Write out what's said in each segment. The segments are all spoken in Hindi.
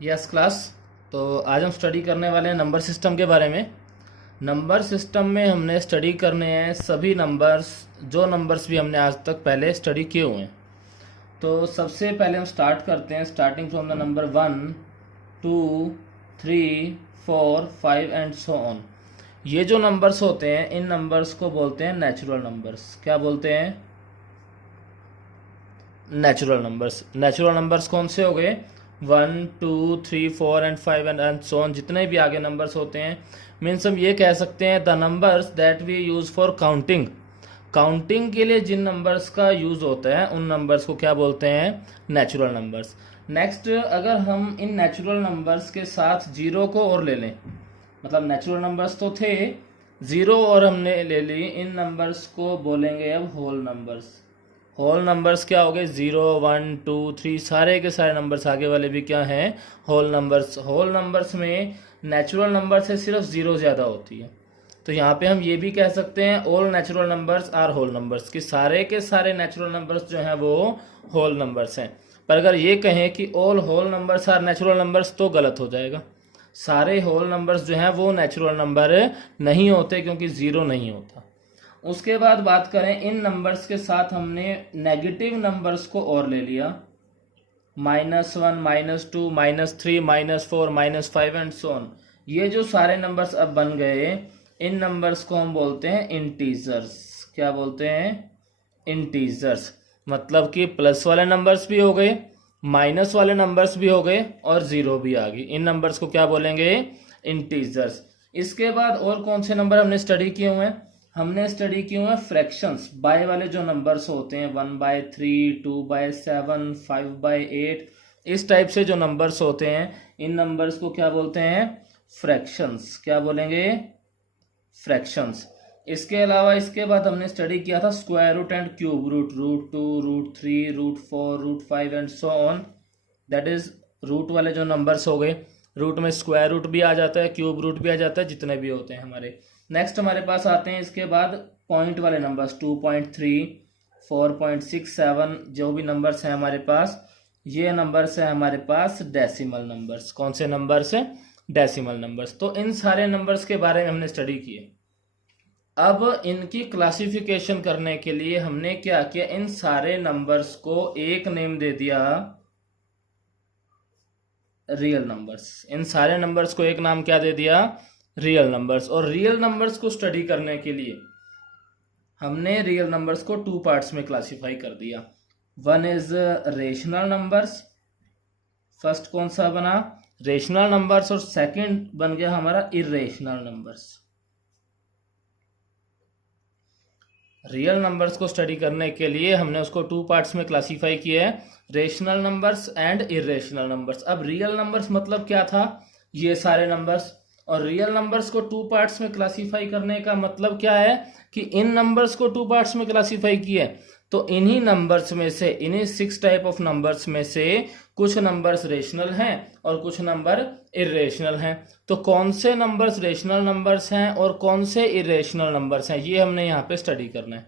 Yes class. तो आज हम स्टडी करने वाले हैं नंबर सिस्टम के बारे में। नंबर सिस्टम में हमने स्टडी करने हैं सभी नंबर्स, जो नंबर्स भी हमने आज तक पहले स्टडी किए हुए हैं। तो सबसे पहले हम स्टार्ट करते हैं, starting from the number 1, 2, 3, 4, 5 and so on. ये जो नंबर्स होते हैं, इन नंबर्स को बोलते हैं नेचुरल नंबर्स। क्या बोलते हैं? Natural numbers. नेचुरल नंबर्स कौन से हो गए? 1, 2, 3, 4 एंड 5 एंड सो ऑन, जितने भी आगे नंबर्स होते हैं। मीन्स हम ये कह सकते हैं the numbers that we use for counting. Counting के लिए जिन नंबर्स का यूज होता है उन नंबर्स को क्या बोलते हैं? Natural numbers. नेक्स्ट, अगर हम इन नेचुरल नंबर्स के साथ जीरो को और ले लें, मतलब नेचुरल नंबर्स तो थे, जीरो और हमने ले ली, इन नंबर्स को बोलेंगे अब होल नंबर्स। होल नंबर्स क्या हो गए? 0, 1, 2, 3, सारे के सारे नंबर्स आगे वाले भी क्या हैं? Whole numbers. होल नंबर्स में नेचुरल नंबर से सिर्फ जीरो ज़्यादा होती है। तो यहाँ पे हम ये भी कह सकते हैं all natural numbers are whole numbers, कि सारे के सारे नेचुरल नंबर्स जो हैं वो होल नंबर्स हैं। पर अगर ये कहें कि all whole numbers are natural numbers तो गलत हो जाएगा। सारे होल नंबर्स जो हैं वो नेचुरल नंबर नहीं होते, क्योंकि ज़ीरो नहीं होता। उसके बाद बात करें, इन नंबर्स के साथ हमने नेगेटिव नंबर्स को और ले लिया, -1, -2, -3, -4, -5 एंड सो ऑन। ये जो सारे नंबर्स अब बन गए, इन नंबर्स को हम बोलते हैं इंटीजर्स। क्या बोलते हैं? इंटीजर्स। मतलब कि प्लस वाले नंबर्स भी हो गए, माइनस वाले नंबर्स भी हो गए और जीरो भी आ गई। इन नंबर्स को क्या बोलेंगे? इंटीजर्स। इसके बाद और कौन से नंबर हमने स्टडी किए हुए हैं? हमने स्टडी किए हुए हैं फ्रैक्शंस, बाय वाले जो नंबर्स होते हैं, 1/3, 2/7, 5/8, इस टाइप से जो नंबर्स होते हैं, इन नंबर्स को क्या बोलते हैं? फ्रैक्शंस। क्या बोलेंगे? फ्रैक्शंस। इसके अलावा इसके बाद हमने स्टडी किया था square root and cube root, √2, √3, √4, √5 and so on. That is root वाले जो नंबर्स हो गए। रूट में स्क्वायर रूट भी आ जाता है, क्यूब रूट भी आ जाता है, जितने भी होते हैं हमारे। नेक्स्ट हमारे पास आते हैं इसके बाद पॉइंट वाले नंबर्स, 2.3, 4.67, जो भी नंबर्स हैं हमारे पास, ये नंबर्स है हमारे पास डेसिमल नंबर्स। कौन से नंबर्स हैं? Decimal numbers. तो इन सारे नंबर्स के बारे में हमने स्टडी किए। अब इनकी क्लासिफिकेशन करने के लिए हमने क्या किया? इन सारे नंबर्स को एक नेम दे दिया, रियल नंबर्स। इन सारे नंबर्स को एक नाम क्या दे दिया? Real numbers. और रियल नंबर्स को स्टडी करने के लिए हमने रियल नंबर्स को टू पार्ट्स में क्लासिफाई कर दिया। One is rational numbers. First कौन सा बना? Rational numbers. और सेकंड बन गया हमारा इरेशनल नंबर्स। रियल नंबर्स को स्टडी करने के लिए हमने उसको टू पार्ट्स में क्लासिफाई किया है, rational numbers and irrational numbers. अब रियल नंबर्स मतलब क्या था? ये सारे नंबर्स। और रियल नंबर्स को टू पार्ट्स में क्लासिफाई करने का मतलब क्या है? कि इन नंबर्स को टू पार्ट्स में क्लासिफाई किए, तो इन्हीं नंबर्स में से, इन्हीं 6 टाइप ऑफ नंबर्स में से कुछ नंबर्स रेशनल हैं और कुछ नंबर इरेशनल हैं। तो कौन से नंबर्स रेशनल नंबर्स हैं और कौन से इरेशनल नंबर्स हैं, ये हमने यहाँ पे स्टडी करना है।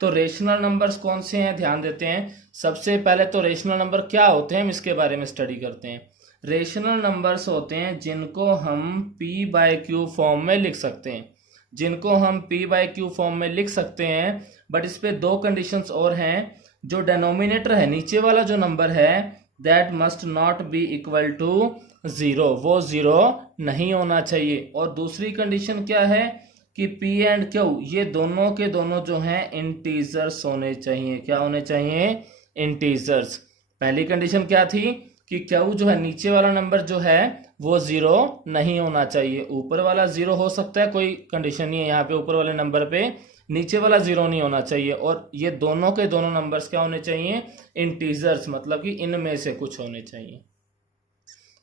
तो रेशनल नंबर्स कौन से हैं, ध्यान देते हैं। सबसे पहले तो रेशनल नंबर क्या होते हैं, हम इसके बारे में स्टडी करते हैं। रेशनल नंबर्स होते हैं जिनको हम p/q फॉर्म में लिख सकते हैं, जिनको हम p/q फॉर्म में लिख सकते हैं। बट इस पे दो कंडीशंस और हैं। जो डेनोमिनेटर है, नीचे वाला जो नंबर है, that must not be equal to 0, वो 0 नहीं होना चाहिए। और दूसरी कंडीशन क्या है? कि p एंड q ये दोनों के दोनों जो हैं इंटीजर्स होने चाहिए। क्या होने चाहिए? इंटीजर्स। पहली कंडीशन क्या थी? कि q जो है, नीचे वाला नंबर जो है वो 0 नहीं होना चाहिए। ऊपर वाला 0 हो सकता है, कोई कंडीशन नहीं है यहाँ पे। ऊपर वाले नंबर पे नीचे वाला 0 नहीं होना चाहिए। और ये दोनों के दोनों नंबर्स क्या होने चाहिए? इंटीजर्स, मतलब कि इनमें से कुछ होने चाहिए।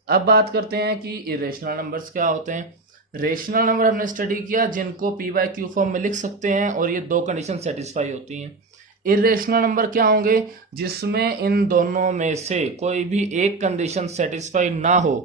अब बात करते हैं कि इरेशनल नंबर्स क्या होते हैं। रेशनल नंबर हमने स्टडी किया जिनको p/q फॉर्म में लिख सकते हैं, और ये दो कंडीशन सेटिस्फाई होती हैं। इरेशनल नंबर क्या होंगे? जिसमें इन दोनों में से कोई भी एक कंडीशन सेटिस्फाई ना हो,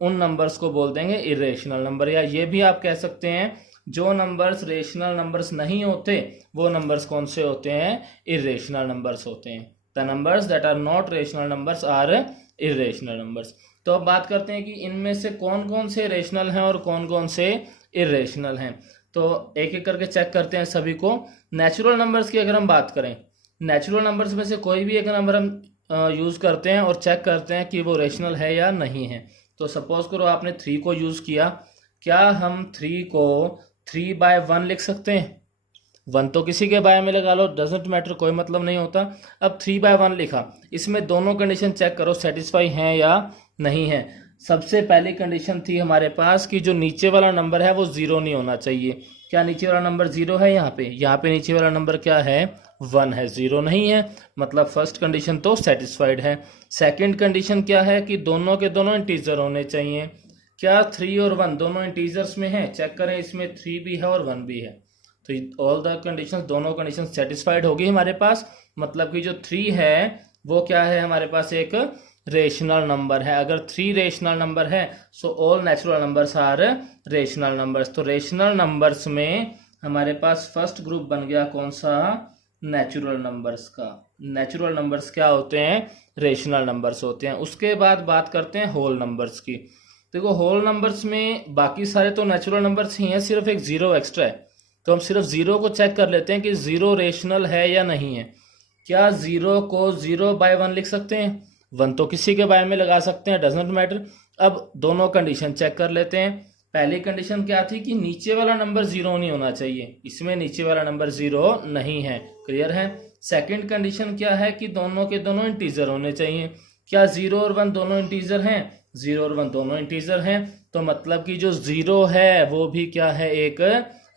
उन नंबर्स को बोल देंगे इरेशनल नंबर। या ये भी आप कह सकते हैं, जो नंबर्स रेशनल नंबर्स नहीं होते वो नंबर्स कौन से होते हैं? इरेशनल नंबर्स होते हैं। The numbers that are not rational numbers are irrational numbers. तो अब बात करते हैं कि इनमें से कौन कौन से रेशनल हैं और कौन कौन से इरेशनल हैं। तो एक एक करके चेक करते हैं सभी को। नेचुरल नंबर्स की अगर हम बात करें, नेचुरल नंबर्स में से कोई भी एक नंबर हम यूज़ करते हैं और चेक करते हैं कि वो रेशनल है या नहीं है। तो सपोज करो आपने 3 को यूज़ किया, क्या हम 3 को 3/1 लिख सकते हैं? 1 तो किसी के बाय में लगा लो, डजेंट मैटर, कोई मतलब नहीं होता। अब 3/1 लिखा, इसमें दोनों कंडीशन चेक करो सेटिस्फाई हैं या नहीं है। सबसे पहली कंडीशन थी हमारे पास कि जो नीचे वाला नंबर है वो 0 नहीं होना चाहिए। क्या नीचे वाला नंबर 0 है? यहाँ पे नीचे वाला नंबर क्या है? 1 है, 0 नहीं है, मतलब फर्स्ट कंडीशन तो सेटिस्फाइड है। सेकंड कंडीशन क्या है कि दोनों के दोनों इंटीजर होने चाहिए। क्या 3 और 1 दोनों इंटीजर्स में है? चेक करें, इसमें 3 भी है और 1 भी है, तो ऑल द कंडीशंस, दोनों कंडीशन सेटिस्फाइड होगी हमारे पास। मतलब कि जो 3 है वो क्या है हमारे पास? एक रेशनल नंबर है। अगर 3 रेशनल नंबर है so all natural numbers are rational numbers. तो रेशनल नंबर्स में हमारे पास फर्स्ट ग्रुप बन गया कौन सा? नेचुरल नंबर्स का। नेचुरल नंबर्स क्या होते हैं? रेशनल नंबर्स होते हैं। उसके बाद बात करते हैं होल नंबर्स की। देखो होल नंबर्स में बाकी सारे तो नेचुरल नंबर्स ही हैं, सिर्फ एक 0 एक्स्ट्रा है। तो हम सिर्फ 0 को चेक कर लेते हैं कि 0 रेशनल है या नहीं है। क्या 0 को 0/1 लिख सकते हैं? 1 तो किसी के बाय में लगा सकते हैं, डजेंट मैटर। अब दोनों कंडीशन चेक कर लेते हैं। पहली कंडीशन क्या थी कि नीचे वाला नंबर 0 नहीं होना चाहिए, इसमें नीचे वाला नंबर 0 नहीं है, क्लियर है। सेकंड कंडीशन क्या है कि दोनों के दोनों इंटीजर होने चाहिए। क्या 0 और 1 दोनों इंटीजर हैं? 0 और 1 दोनों इंटीजर हैं, तो मतलब कि जो 0 है वो भी क्या है? एक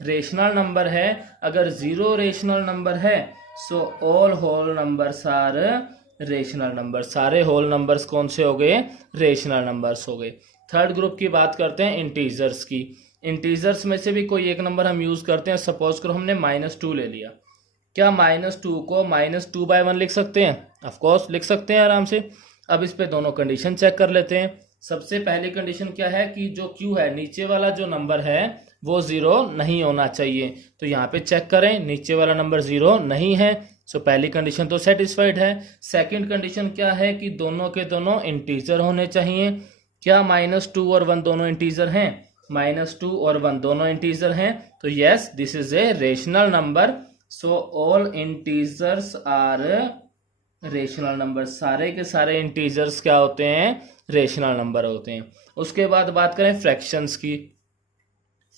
रेशनल नंबर है। अगर 0 रेशनल नंबर है so all whole numbers are rational number. सारे होल नंबर्स कौन से हो गए? रेशनल नंबर्स हो गए। थर्ड ग्रुप की बात करते हैं इंटीजर्स की। इंटीजर्स में से भी कोई एक नंबर हम यूज करते हैं। सपोज करो हमने -2 ले लिया, क्या -2 को -2/1 लिख सकते हैं? ऑफकोर्स लिख सकते हैं आराम से। अब इस पे दोनों कंडीशन चेक कर लेते हैं। सबसे पहली कंडीशन क्या है कि जो Q है, नीचे वाला जो नंबर है वो 0 नहीं होना चाहिए। तो यहाँ पे चेक करें, नीचे वाला नंबर 0 नहीं है, सो पहली कंडीशन तो सेटिस्फाइड है। सेकंड कंडीशन क्या है कि दोनों के दोनों इंटीजर होने चाहिए। क्या -2 और 1 दोनों इंटीजर हैं? -2 और 1 दोनों इंटीजर हैं, तो yes this is a rational number. So all integers are rational number. सारे के सारे इंटीजर्स क्या होते हैं? रेशनल नंबर होते हैं। उसके बाद बात करें फ्रैक्शंस की।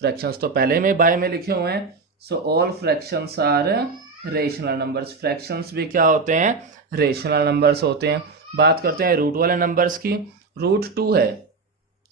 फ्रैक्शंस तो पहले में बाय में लिखे हुए हैं, so all fractions are rational numbers. Fractions भी क्या होते हैं? रेशनल नंबर्स होते हैं। बात करते हैं रूट वाले नंबर्स की। √2 है,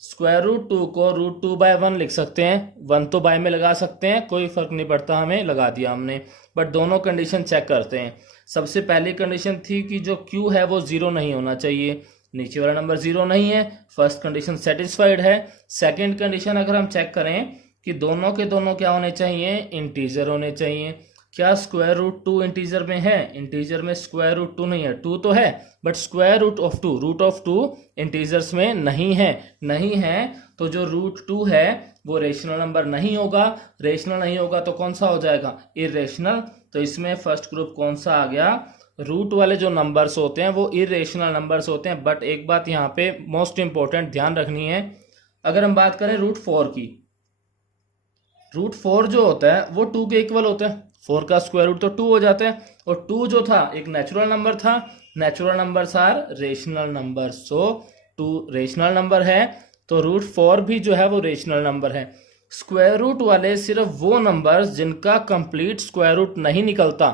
√2 को √2/1 लिख सकते हैं। 1 तो बाय में लगा सकते हैं, कोई फर्क नहीं पड़ता, हमें लगा दिया हमने। बट दोनों कंडीशन चेक करते हैं। सबसे पहली कंडीशन थी कि जो Q है वो 0 नहीं होना चाहिए, नीचे वाला नंबर 0 नहीं है, फर्स्ट कंडीशन सेटिस्फाइड है। सेकंड कंडीशन अगर हम चेक करें कि दोनों के दोनों क्या होने चाहिए? इंटीजर होने चाहिए। क्या √2 इंटीजर में है? इंटीजर में √2 नहीं है, 2 तो है बट √2 इंटीजर्स में नहीं है, तो जो √2 है वो रेशनल नंबर नहीं होगा। रेशनल नहीं होगा तो कौन सा हो जाएगा? इरेशनल। तो इसमें फर्स्ट ग्रुप कौन सा आ गया? रूट वाले जो नंबर्स होते हैं वो इरेशनल नंबर्स होते हैं। बट एक बात यहाँ पे मोस्ट इंपॉर्टेंट ध्यान रखनी है, अगर हम बात करें √4 की, √4 जो होता है वो 2 के इक्वल होता है। 4 का स्क्वायर रूट तो 2 हो जाता है, और 2 जो था एक नेचुरल नंबर था। Natural numbers are rational number, so 2 rational number है, तो √4 भी जो है वो रेशनल नंबर है। स्क्वायर रूट वाले सिर्फ वो नंबर्स जिनका कंप्लीट स्क्वायर रूट नहीं निकलता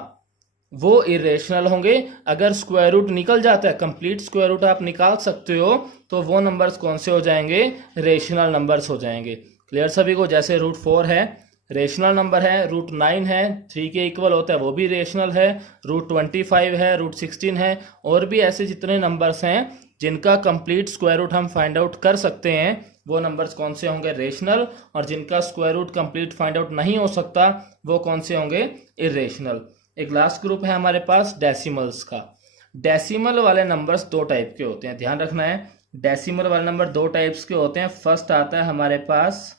वो इरेशनल होंगे। अगर स्क्वायर रूट निकल जाता है, कंप्लीट स्क्वायर रूट आप निकाल सकते हो, तो वो नंबर्स कौन से हो जाएंगे? रेशनल नंबर्स हो जाएंगे। क्लियर सभी को? जैसे √4 है रेशनल नंबर है, √9 है 3 के इक्वल होता है वो भी रेशनल है, √25 है, √16 है, और भी ऐसे जितने नंबर्स हैं जिनका कंप्लीट स्क्वायर रूट हम फाइंड आउट कर सकते हैं वो नंबर्स कौन से होंगे? रेशनल। और जिनका square root complete find out नहीं हो सकता वो कौन से होंगे? इरेशनल। एक लास्ट ग्रुप है हमारे पास डेसिमल्स का। डेसिमल वाले नंबर्स 2 टाइप के होते हैं, ध्यान रखना है। डेसिमल वाले नंबर 2 टाइप्स के होते हैं। फर्स्ट आता है हमारे पास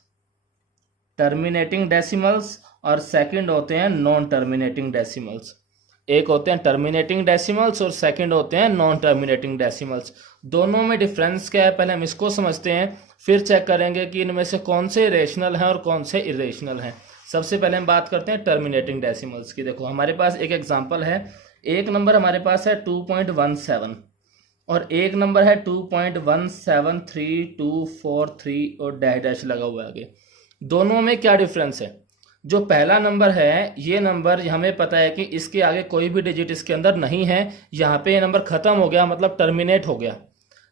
टर्मिनेटिंग डेसिमल्स, और सेकंड होते हैं नॉन टर्मिनेटिंग डेसिमल्स। एक होते हैं टर्मिनेटिंग डेसिमल्स और सेकंड होते हैं नॉन टर्मिनेटिंग डेसिमल्स। दोनों में डिफरेंस क्या है, पहले हम इसको समझते हैं, फिर चेक करेंगे कि इनमें से कौन से रेशनल हैं और कौन से इरेशनल हैं। सबसे पहले हम बात करते हैं टर्मिनेटिंग डेसिमल्स की। देखो हमारे पास एक एग्जांपल है, एक नंबर हमारे पास है 2.17 और एक नंबर है 2.173243 और डैश डैश लगा हुआ है आगे। दोनों में क्या डिफरेंस है? जो पहला नंबर है, ये नंबर हमें पता है कि इसके आगे कोई भी डिजिट इसके अंदर नहीं है, यहाँ पे ये नंबर खत्म हो गया, मतलब टर्मिनेट हो गया।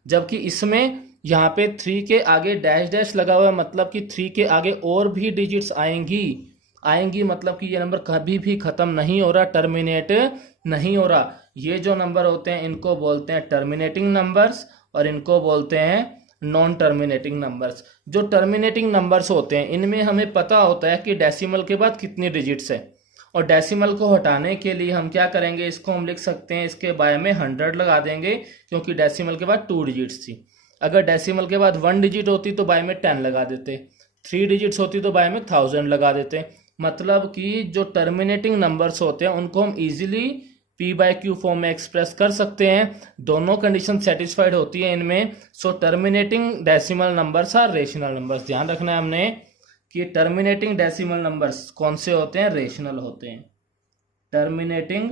जबकि इसमें यहाँ पे 3 के आगे डैश डैश लगा हुआ है, मतलब कि 3 के आगे और भी डिजिट्स आएंगी, मतलब कि ये नंबर कभी भी खत्म नहीं हो रहा, टर्मिनेट नहीं हो रहा। ये जो नंबर होते हैं इनको बोलते हैं टर्मिनेटिंग नंबर्स और इनको बोलते हैं नॉन टर्मिनेटिंग नंबर्स। जो टर्मिनेटिंग नंबर्स होते हैं इनमें हमें पता होता है कि डेसिमल के बाद कितनी डिजिट्स है, और डेसिमल को हटाने के लिए हम क्या करेंगे, इसको हम लिख सकते हैं, इसके बाय में 100 लगा देंगे, क्योंकि डेसिमल के बाद 2 डिजिट्स थी। अगर डेसिमल के बाद 1 डिजिट होती तो बाय में 10 लगा देते, 3 डिजिट्स होती तो बाय में 1000 लगा देते। मतलब कि जो टर्मिनेटिंग नंबर्स होते हैं उनको हम इजीली p/q फॉर्म में एक्सप्रेस कर सकते हैं। दोनों कंडीशन सेटिस्फाइड होती है इनमें। So terminating decimal numbers are rational numbers. ध्यान रखना है हमने कि टर्मिनेटिंग डेसिमल नंबर्स कौन से होते हैं, रेशनल होते हैं। Terminating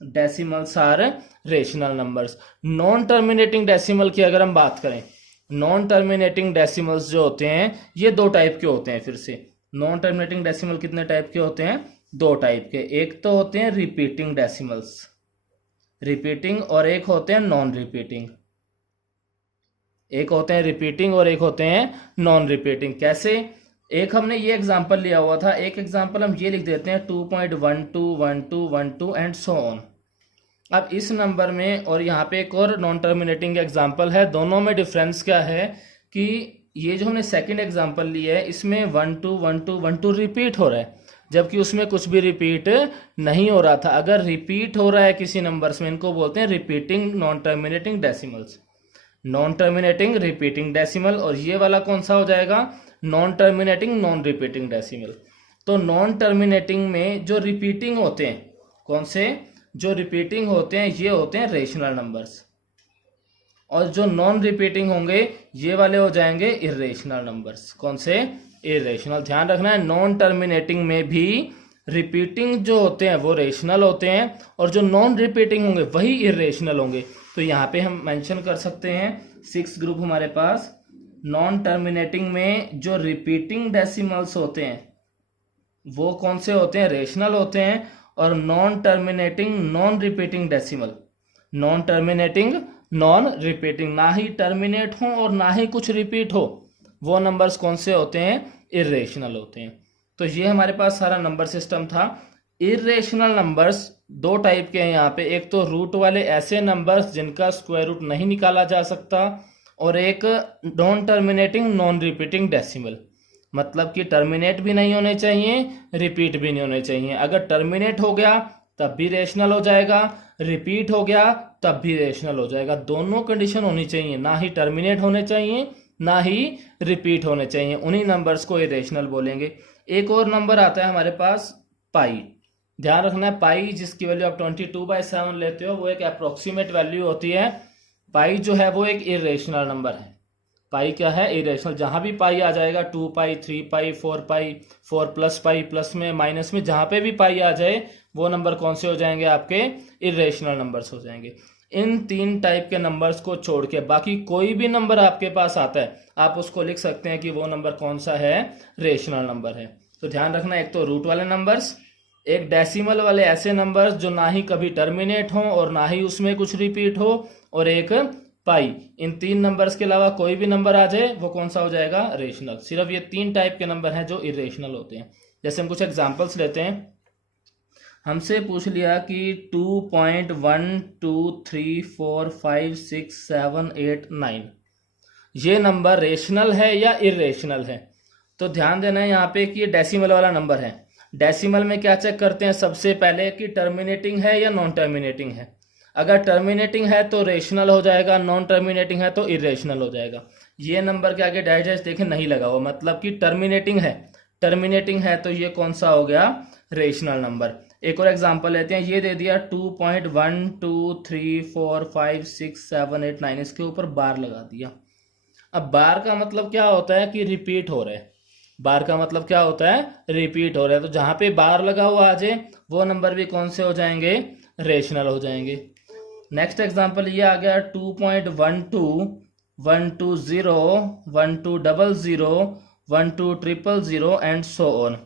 decimals are rational numbers. Non terminating decimal की अगर हम बात करें, नॉन टर्मिनेटिंग डेसिमल्स जो होते हैं ये 2 टाइप के होते हैं। फिर से नॉन टर्मिनेटिंग डेसिमल कितने टाइप के होते हैं? 2 टाइप के। एक तो होते हैं रिपीटिंग डेसिमल्स, रिपीटिंग, और एक होते हैं नॉन रिपीटिंग। एक होते हैं रिपीटिंग और एक होते हैं नॉन रिपीटिंग। कैसे? एक हमने ये एग्जांपल लिया हुआ था, एक एग्जांपल हम ये लिख देते हैं 2.121212 एंड सो ऑन। अब इस नंबर में और यहाँ पे एक और नॉन टर्मिनेटिंग एग्जांपल है, दोनों में डिफरेंस क्या है कि ये जो हमने सेकंड एग्जांपल लिया है इसमें 121212 रिपीट हो रहा है, जबकि उसमें कुछ भी रिपीट नहीं हो रहा था। अगर रिपीट हो रहा है किसी नंबर्स में, इनको बोलते हैं repeating non terminating decimals, non terminating repeating decimal. और ये वाला कौन सा हो जाएगा? Non terminating non repeating decimal. तो नॉन टर्मिनेटिंग में जो रिपीटिंग होते हैं, कौन से? जो रिपीटिंग होते हैं ये होते हैं रेशनल नंबर्स, और जो नॉन रिपीटिंग होंगे ये वाले हो जाएंगे इरेशनल नंबर्स। कौन से? इरेशनल। ध्यान रखना है नॉन टर्मिनेटिंग में भी रिपीटिंग जो होते हैं वो रेशनल होते हैं, और जो नॉन रिपीटिंग होंगे वही इरेशनल होंगे। तो यहाँ पे हम मेंशन कर सकते हैं 6 ग्रुप हमारे पास। नॉन टर्मिनेटिंग में जो रिपीटिंग डेसिमल्स होते हैं वो कौन से होते हैं? रेशनल होते हैं। और non terminating non repeating decimal, non terminating non repeating, ना ही टर्मिनेट हो और ना ही कुछ रिपीट हो, वो नंबर्स कौन से होते हैं? इरेशनल होते हैं। तो ये हमारे पास सारा नंबर सिस्टम था। इरेशनल नंबर्स 2 टाइप के हैं यहाँ पे, एक तो रूट वाले ऐसे नंबर्स जिनका स्क्वायर रूट नहीं निकाला जा सकता, और एक non terminating non repeating decimal, मतलब कि टर्मिनेट भी नहीं होने चाहिए, रिपीट भी नहीं होने चाहिए। अगर टर्मिनेट हो गया तब भी रेशनल हो जाएगा, रिपीट हो गया तब भी रेशनल हो जाएगा। दोनों कंडीशन होनी चाहिए, ना ही टर्मिनेट होने चाहिए ना ही रिपीट होने चाहिए, उन्हीं नंबर्स को इरेशनल बोलेंगे। एक और नंबर आता है हमारे पास पाई। ध्यान रखना है पाई जिसकी वैल्यू आप 22/7 लेते हो वो एक अप्रोक्सीमेट वैल्यू होती है। पाई जो है वो एक इरेशनल नंबर है। पाई क्या है? इरेशनल। जहां भी पाई आ जाएगा 2 पाई 3 पाई 4 पाई 4 प्लस पाई, प्लस में माइनस में जहां पे भी पाई आ जाए वो नंबर कौन से हो जाएंगे? आपके इरेशनल नंबर्स हो जाएंगे। इन 3 टाइप के नंबर्स को छोड़ के बाकी कोई भी नंबर आपके पास आता है आप उसको लिख सकते हैं कि वो नंबर कौन सा है? रेशनल नंबर है। तो ध्यान रखना, एक तो रूट वाले नंबर्स, एक डेसिमल वाले ऐसे नंबर्स जो ना ही कभी टर्मिनेट हो और ना ही उसमें कुछ रिपीट हो, और एक पाई। इन 3 नंबर्स के अलावा कोई भी नंबर आ जाए वो कौन सा हो जाएगा? रेशनल। सिर्फ ये 3 टाइप के नंबर हैं जो इरेशनल होते हैं। जैसे हम कुछ एग्जांपल्स लेते हैं, हमसे पूछ लिया कि 2.123456789 ये नंबर रेशनल है या इरेशनल है। तो ध्यान देना है यहाँ पे कि ये डेसिमल वाला नंबर है। डेसिमल में क्या चेक करते हैं? सबसे पहले कि टर्मिनेटिंग है या नॉन टर्मिनेटिंग है। अगर टर्मिनेटिंग है तो रेशनल हो जाएगा, नॉन टर्मिनेटिंग है तो इरेशनल हो जाएगा। ये नंबर के आगे डैश डैश देखें नहीं लगा हुआ, मतलब कि टर्मिनेटिंग है। टर्मिनेटिंग है तो ये कौन सा हो गया? Rational number. एक और एग्जांपल लेते हैं। ये दे दिया 2.1 2 3 4 5 6 7 8 9, इसके ऊपर बार लगा दिया। अब बार का मतलब क्या होता है कि रिपीट हो रहा है। बार का मतलब क्या होता है, रिपीट हो रहा है। तो जहां पे बार लगा हुआ आ जाए वो नंबर भी कौन से हो जाएंगे, रेशनल हो जाएंगे। नेक्स्ट एग्जांपल ये आ गया 2.12 1 2 0 1 2 0 1 2 0 एंड सो ऑन।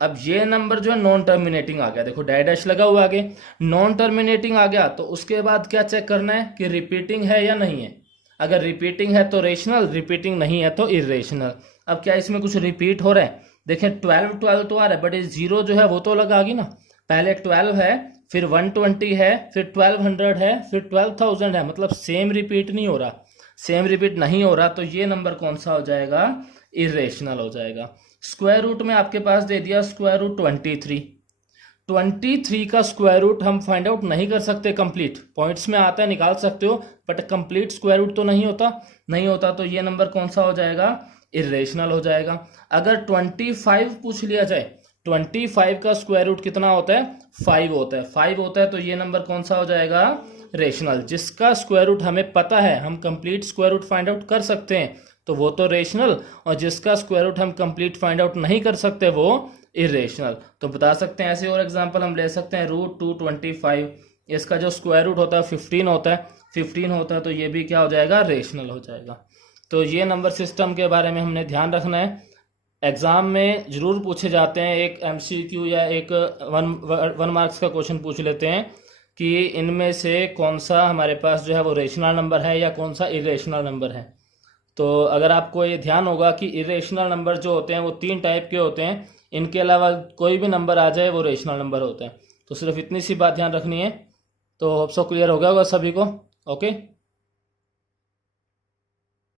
अब ये नंबर जो है नॉन टर्मिनेटिंग आ गया, देखो डैश लगा हुआ आगे, नॉन टर्मिनेटिंग आ गया। तो उसके बाद क्या चेक करना है कि रिपीटिंग है या नहीं है। अगर रिपीटिंग है तो रेशनल, रिपीटिंग नहीं है तो इरेशनल। अब क्या इसमें कुछ रिपीट हो रहा है, देखें 12 12 तो आ रहा है, बट ये जीरो जो है वो तो लगा गी ना। पहले 12 है, फिर 120 है, फिर 1200 है, फिर 12,000 है, मतलब सेम रिपीट नहीं हो रहा। सेम रिपीट नहीं हो रहा तो ये नंबर कौन सा हो जाएगा, इरेशनल हो जाएगा। स्क्वायर रूट में आपके पास दे दिया स्क्वायर रूट 23 का स्क्वायर रूट हम फाइंड आउट नहीं कर सकते कंप्लीट, पॉइंट्स में आता है निकाल सकते हो, बट कंप्लीट स्क्वायर रूट तो नहीं होता तो ये नंबर कौन सा हो जाएगा, इरेशनल हो जाएगा। अगर 25 पूछ लिया जाए, 25 का स्क्वायर रूट कितना होता है, 5 होता है तो ये नंबर कौन सा हो जाएगा, रेशनल। जिसका स्क्वायर रूट हमें पता है, हम complete square root find out कर सकते हैं तो वो तो रेशनल, और जिसका स्क्वायर रूट हम कंप्लीट फाइंड आउट नहीं कर सकते वो इरेशनल। तो बता सकते हैं ऐसे और एग्जांपल हम ले सकते हैं √225, इसका जो स्क्वायर रूट होता है 15 होता है तो ये भी क्या हो जाएगा, रेशनल हो जाएगा। तो ये नंबर सिस्टम के बारे में हमने ध्यान रखना है। एग्जाम में जरूर पूछे जाते हैं, एक MCQ या एक 1 मार्क्स का क्वेश्चन पूछ लेते हैं कि इनमें से कौन सा हमारे पास जो है वो रेशनल नंबर है या कौन सा इरेशनल नंबर है। तो अगर आपको ये ध्यान होगा कि इरेशनल नंबर जो होते हैं वो 3 टाइप के होते हैं, इनके अलावा कोई भी नंबर आ जाए वो रेशनल नंबर होते हैं। तो सिर्फ इतनी सी बात ध्यान रखनी है। तो होप सो क्लियर हो गया होगा सभी को। ओके।